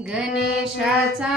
गणेशाचा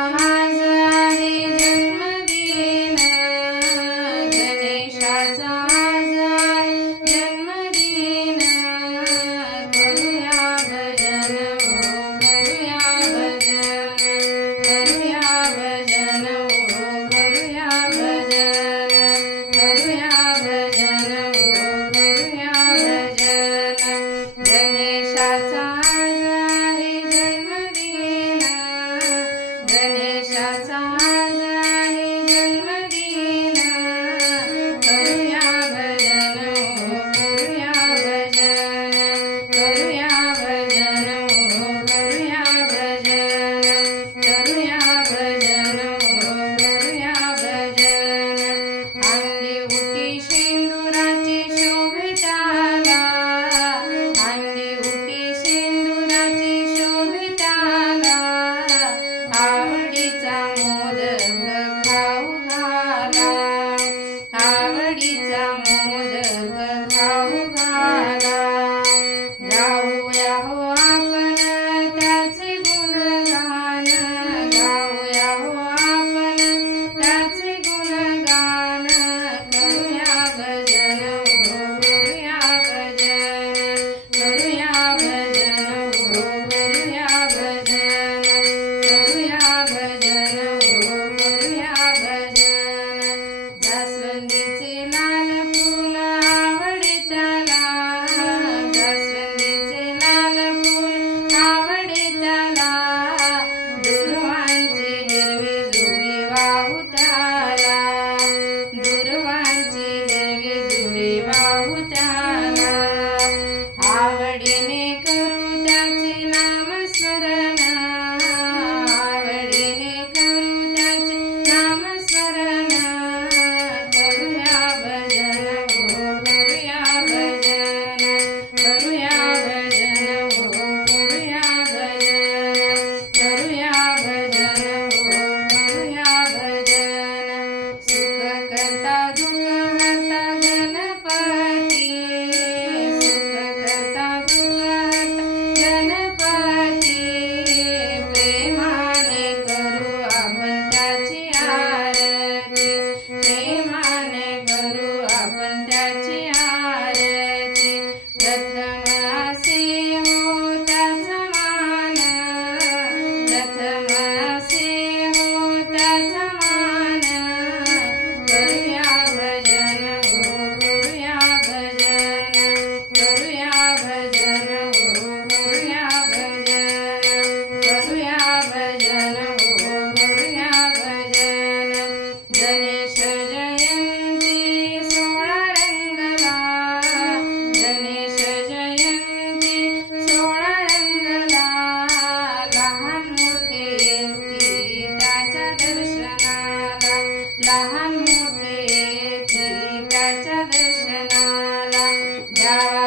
Yeah.